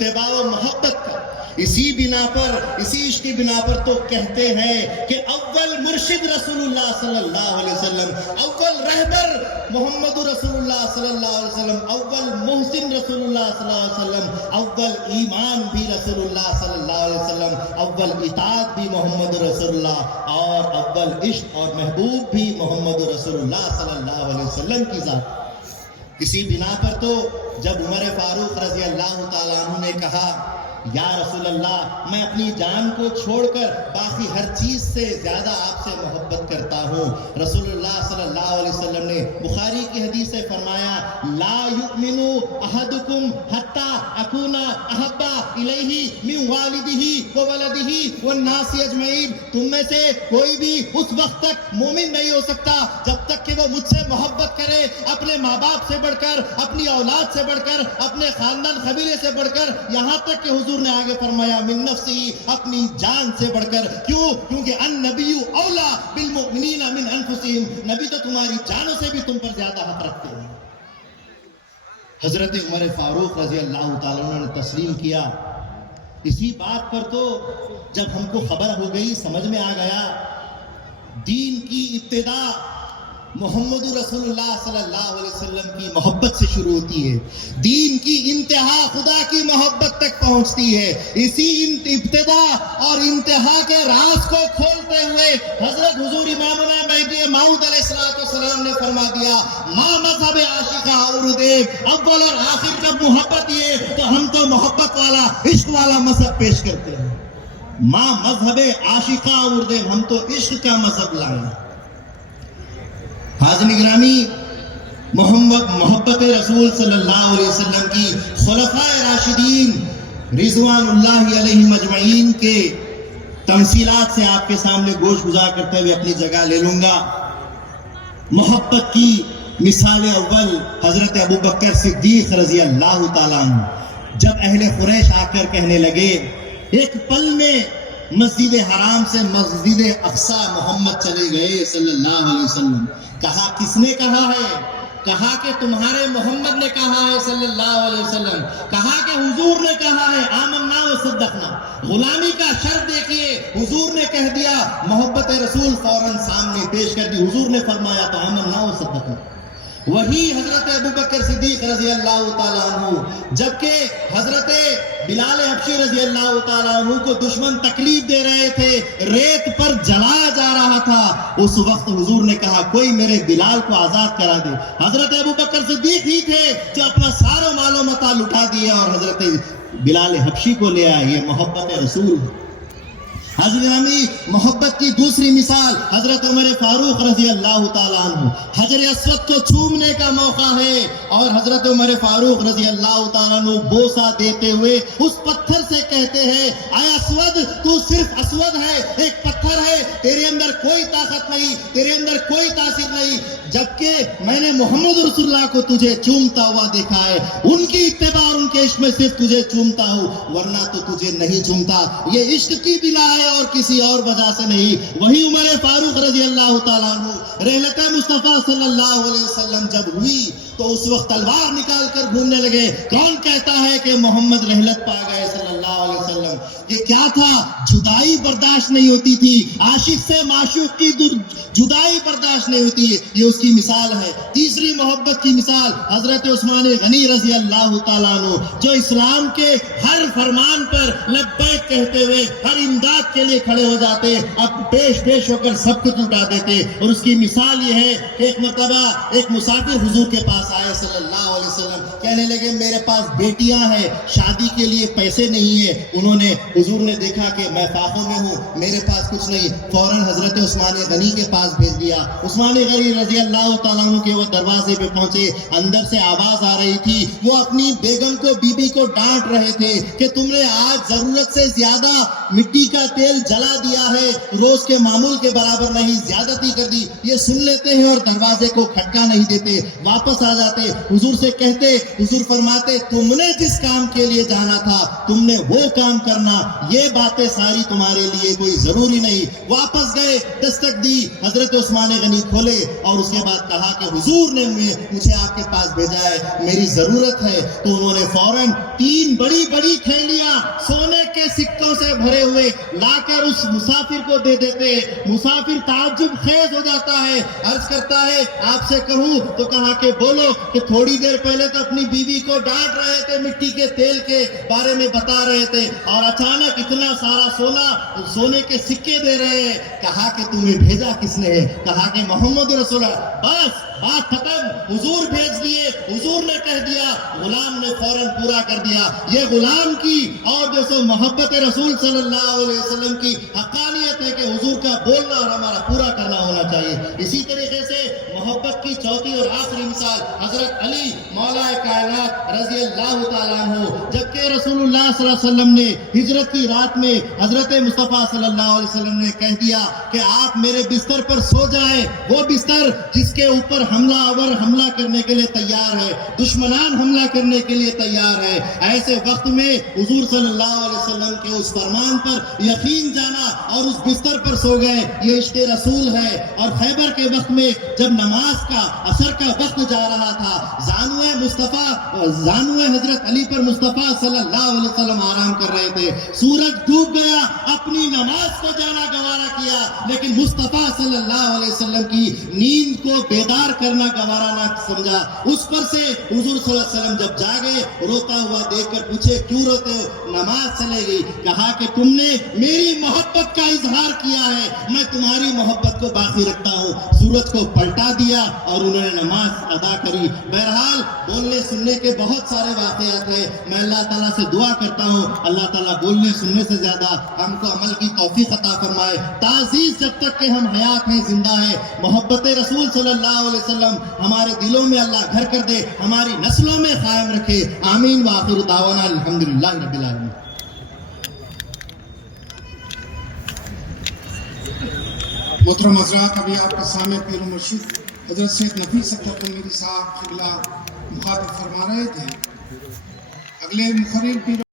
اتباع و محبت کا. اسی بنا پر، اسی عشق کی بنا پر تو کہتے ہیں کہ اول مرشد رسول اللہ صلی اللہ علیہ وسلم، اول رہبر محمد رسول اللہ صلی اللہ علیہ وسلم، اول محسن رسول اللہ صلی اللہ علیہ وسلم، اول ایمان بھی رسول اللہ صلی اللہ علیہ وسلم، اول اطاعت بھی محمد رسول اللہ، اور اول عشق اور محبوب بھی محمد رسول اللہ صلی اللہ علیہ وسلم کی ذات. اسی بنا پر تو جب عمر فاروق رضی اللہ تعالیٰ عنہ نے کہا یا رسول اللہ میں اپنی جان کو چھوڑ کر باقی ہر چیز سے زیادہ آپ سے محبت کرتا ہوں، رسول اللہ صلی اللہ علیہ وسلم نے بخاری کی حدیث سے فرمایا لا یؤمن احدکم حتی اکون احب الیہ من والدہ وولدہ والناس اجمعین، تم میں سے کوئی بھی اس وقت تک مومن نہیں ہو سکتا جب تک کہ وہ مجھ سے محبت کرے، اپنے ماں باپ سے بڑھ کر، اپنی اولاد سے بڑھ کر، اپنے خاندان قبیلے سے بڑھ کر، یہاں تک کہ حضور نے آگے فرمایا من نفسی، اپنی جان سے بڑھ کر. کیوں؟ کیونکہ النبی اولا بالمؤمنین من انفسہم، نبی تو تمہاری جانوں سے بھی تم پر زیادہ حق رکھتے ہیں. حضرت عمر فاروق رضی اللہ تعالیٰ عنہ نے تسلیم کیا. اسی بات پر تو جب ہم کو خبر ہو گئی، سمجھ میں آ گیا دین کی ابتدا محمد رسول اللہ صلی اللہ علیہ وسلم کی محبت سے شروع ہوتی ہے، دین کی انتہا خدا کی محبت تک پہنچتی ہے. اسی ابتدا اور انتہا کے راز کو کھولتے ہوئے حضرت حضور امامنا مہدی موعود علیہ السلام نے فرما دیا ماں مذہب عاشقہ اور دیو، اول اور آخر جب محبت یہ تو ہم تو محبت والا عشق والا مذہب پیش کرتے ہیں. ماں مذہب عاشقہ اور دیو، ہم تو عشق کا مذہب لائیں. حاضرین گرامی، محبت رسول صلی اللہ علیہ وسلم کی خلفائے راشدین رضوان اللہ علیہم اجمعین کے تمثیلات سے آپ کے سامنے گوش گزار کرتے ہوئے اپنی جگہ لے لوں گا. محبت کی مثال اول حضرت ابوبکر صدیق رضی اللہ تعالیٰ عنہ. جب اہل قریش آ کر کہنے لگے ایک پل میں مسجد حرام سے مسجد اقصی محمد چلے گئے صلی اللہ علیہ وسلم، کہا کس نے کہا ہے؟ کہا کہ تمہارے محمد نے کہا ہے صلی اللہ علیہ وسلم، کہا کہ حضور نے کہا ہے آمنا و صدقنا. غلامی کا شرط دیکھیے، حضور نے کہہ دیا، محبت رسول فوراً سامنے پیش کر دی، حضور نے فرمایا تو آمنا و صدقنا. وہی حضرت ابوبکر صدیق رضی اللہ تعالیٰ عنہ جبکہ حضرت بلال حبشی رضی اللہ تعالیٰ عنہ کو دشمن تکلیف دے رہے تھے، ریت پر جلایا جا رہا تھا، اس وقت حضور نے کہا کوئی میرے بلال کو آزاد کرا دے. حضرت ابوبکر صدیق ہی تھے جو اپنا سارا مال و متاع لٹا دیا اور حضرت بلال حبشی کو لے آئے. یہ محبت رسول. حضرت محبت کی دوسری مثال حضرت عمر فاروق رضی اللہ تعالیٰ عنہ. حجر اسود کو چھومنے کا موقع ہے اور حضرت عمر فاروق رضی اللہ تعالیٰ عنہ بوسہ دیتے ہوئے اس پتھر سے کہتے ہیں اے اسود، تو صرف اسود ہے، ایک پتھر ہے، تیرے اندر کوئی طاقت نہیں، تیرے اندر کوئی تاثیر نہیں، جبکہ میں نے محمد رسول اللہ کو تجھے چومتا ہوا دیکھا ہے، ان کی اتباع اور ان کے عشق میں صرف تجھے چومتا ہوں، ورنہ تو تجھے نہیں چومتا. یہ عشق کی بنا ہے اور کسی اور وجہ سے نہیں. وہی عمر فاروق رضی اللہ تعالیٰ عنہ رحلت مصطفیٰ صلی اللہ علیہ وسلم جب ہوئی تو اس وقت تلوار نکال کر گھومنے لگے. کون کہتا ہے کہ محمد رحلت پا گئے صلی اللہ علیہ وسلم؟ یہ کیا تھا؟ جدائی برداشت نہیں ہوتی تھی، عاشق سے معشوق کی جدائی برداشت نہیں ہوتی. یہ اس کی مثال ہے. تیسری محبت کی مثال حضرت عثمان غنی رضی اللہ تعالیٰ عنہ جو اسلام کے ہر فرمان پر لبیک کہتے ہوئے ہر امداد کے لیے کھڑے ہو جاتے، اب پیش ہو کر سب کچھ لٹا دیتے. اور اس کی مثال یہ ہے کہ ایک مرتبہ ایک مسافر حضور کے پاس آئے صلی اللہ علیہ وسلم، کہنے لگے میرے پاس بیٹیاں ہیں، شادی کے لیے پیسے نہیں ہیں. انہوں نے حضور نے دیکھا کہ میں فاقوں میں ہوں، میرے پاس کچھ نہیں، فوراً حضرت عثمان غنی کے پاس بھیج دیا. عثمان غنی رضی اللہ تعالیٰ عنہ کے وہ دروازے پہ پہنچے، اندر سے آواز آ رہی تھی، وہ اپنی بیگم کو بی بی کو ڈانٹ رہے تھے کہ تم نے آج ضرورت سے زیادہ مٹی کا تیل جلا دیا ہے، روز کے معمول کے برابر نہیں، زیادتی کر دی. یہ سن لیتے ہیں اور دروازے کو کھٹکا نہیں دیتے، واپس آ جاتے، حضور سے کہتے، حضور فرماتے تم نے جس کام کے لیے جانا تھا تم نے وہ کام کرنا، یہ باتیں ساری تمہارے لیے کوئی ضروری نہیں۔ واپس گئے، دستک دی، حضرت عثمان غنی کھولے اور اس کے بعد کہا کہ حضور نے مجھے آپ کے پاس بھیجا ہے، میری ضرورت ہے۔ تو انہوں نے فوراً 3 بڑی بڑی تھیلیاں سونے کے سکوں سے بھرے ہوئے لا کر اس مسافر کو دے دیتے۔ مسافر تعجب خیز ہو جاتا ہے، عرض کرتا ہے آپ سے کہوں؟ تو کہا کہ بولو، کہ تھوڑی دیر پہلے تو اپنی بیوی کو ڈانٹ رہے تھے، مٹی کے تیل کے بارے میں بتا رہے تھے، اور اچانک اتنا سارا سونے کے سکے دے رہے ہیں۔ کہا کہ تمہیں بھیجا کس نے ہے؟ کہا کہ محمد رسول اللہ۔ بس بات ختم، حضور بھیج دیے، حضور نے کہہ دیا، غلام نے فوراً پورا کر دیا۔ یہ غلام کی اور جو سو محبت رسول صلی اللہ علیہ وسلم کی حقانیت ہے کہ حضور کا بولنا اور ہمارا پورا کرنا ہونا چاہیے۔ اسی طریقے سے محبت کی چوتھی اور آخری مثال حضرت علی مولا کائنات رضی اللہ تعالیٰ عنہ، جبکہ رسول اللہ صلی اللہ علیہ وسلم نے ہجرت کی رات میں حضرت مصطفیٰ صلی اللہ علیہ وسلم نے کہہ دیا کہ آپ میرے بستر پر سو جائیں، وہ بستر جس کے اوپر حملہ آور حملہ کرنے کے لیے تیار ہے، دشمنان حملہ کرنے کے لیے تیار ہے۔ ایسے وقت میں حضور صلی اللہ علیہ وسلم کے اس فرمان پر یقین جانا اور اس بستر پر سو گئے، یہ عشق رسول ہے۔ اور خیبر کے وقت میں جب نماز کا عصر کا وقت جا رہا تھا، زانوے حضرت علی پر مصطفیٰ صلی اللہ علیہ وسلم آرام کر رہے تھے، سورج ڈوب گیا، اپنی نماز کو جانا گوارا کیا، لیکن مصطفیٰ صلی اللہ علیہ وسلم کی نیند کو بیدار کرنا گوارا نہ سمجھا۔ اس پر سے حضور صلی اللہ علیہ وسلم جب جاگے، روتا ہوا دیکھ کر پوچھے کیوں روتے ہو؟ نماز چلے گئی۔ کہا کہ تم نے میری محبت کا اظہار کیا ہے، میں تمہاری محبت کو باقی رکھتا ہوں۔ سورج کو پلٹا دیا اور انہوں نے نماز ادا کری۔ بہرحال بولنے سننے کے بہت سارے واقعات ہیں، میں اللہ تعالیٰ سے دعا کرتا ہوں اللہ تعالیٰ بولنے سننے سے زیادہ ہم کو عمل کی توفیق عطا فرمائے۔ تعزیز جب تک کہ ہم حیات ہیں، زندہ ہیں، محبت رسول صلی اللہ علیہ وسلم ہمارے دلوں میں اللہ گھر کر دے، ہماری نسلوں میں قائم رکھے، آمین۔ وآخر دعوانا الحمدللہ رب العالمین۔ محترم حضرات، ابھی آپ کے سامنے پیر و مرشد حضرت سید نفیس اختر میری صاحب قبلہ مخاطب فرما رہے تھے۔ اگلے مقرر پیر